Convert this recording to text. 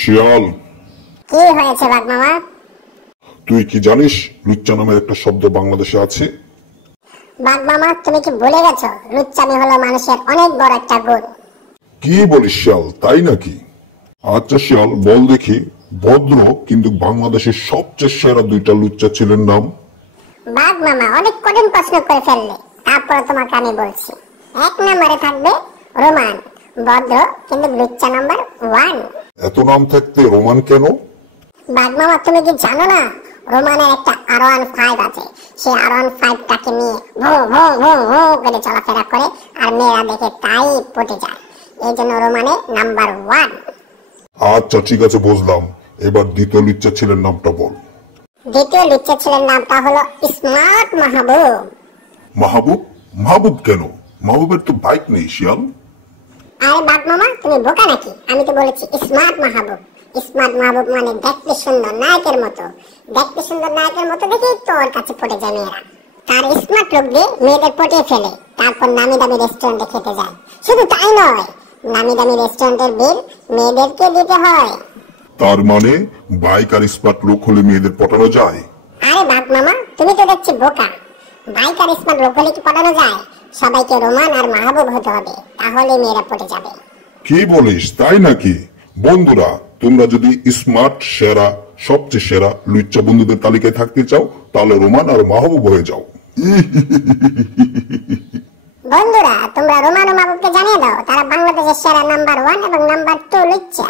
শিয়াল, কি হয়েছে বাঘ মামা? তুই কি জানিস লুচ্চা নামের একটা শব্দ বাংলাদেশে আছে? বাঘ মামা, তুমি কি ভুলে গেছো লুচ্চামি হলো মানুষের অনেক বড় একটা গুণ। কি বলিস শিয়াল, তাই নাকি? আচ্ছা শিয়াল, বল দেখি ভদ্র কিন্তু বাংলাদেশের সবচেয়ে সেরা দুইটা লুচ্চা ছেলের নাম। বাঘ মামা, অনেক কঠিন প্রশ্ন করে ফেললে। তারপরে তোমাকে আমি বলছি, 1 নম্বরে থাকবে রোমান, ভদ্র কিন্তু লুচ্চা নাম্বার 1। এত নাম থাকতে রোমান কেন? বাঘ মামা, তুমি কি জানো না রোমানের একটা R15 আছে। সেই R15টাকে নিয়ে ভো ভো ভো ভো করে চলাফেরা করে, আর মেয়েরা দেখে তাই পটে যায়। এই জন্য রোমানে নাম্বার 1। আচ্ছা ঠিক আছে, বুঝলাম। এবার দ্বিতীয় লুচ্চা ছেলের নামটা বল। দ্বিতীয় লুচ্চা ছেলের নামটা হলো স্মার্ট মাহবুব। মাহবুব? মাহবুব কেন? মাহবুবের তো বাইক নেই শিয়াল। আরে বাঘ মামা, তুমি বোকা নাকি? আমি তো বলেছি স্মার্ট মাহবুব। স্মার্ট মাহবুব মানে দেখতে সুন্দর নায়কের মতো। দেখতে সুন্দর নায়কের মতো দেখেই তো ওর কাছে পড়ে যায় মেয়েরা। তার স্মার্ট লুক দিয়ে মেয়েদের পটিয়ে ফেলে, তারপর নামি দামি রেস্টুরেন্টে খেতে যায়। শুধু তাই নয়, নামি দামি রেস্টুরেন্টের বিল মেয়েদেরকে দিতে হয়। তার মানে বাইক আর স্মার্ট লোক হলে মেয়েদের পটানো যায়? আরে বাঘ মামা, তুমি তো দেখছি বোকা। বাইক আর স্মার্ট লোক হলে কি পটানো যায়? সবাইকে রোমান আর মাহবুব হতে হবে, তাহলে মেয়েরা পটে যাবে। কি বলিস, তাই নাকি? বন্ধুরা, তোমরা যদি স্মার্ট সেরা সবচেয়ে সেরা লুচ্চা বন্ধুদের তালিকায় থাকতে চাও তাহলে রোমান আর মাহবুব হয়ে যাও। বন্ধুরা, তোমরা রোমান ও মাহবুবকে জানিয়ে দাও তারা বাংলাদেশের সেরা নাম্বার 1 এবং নাম্বার 2 লুচ্চা।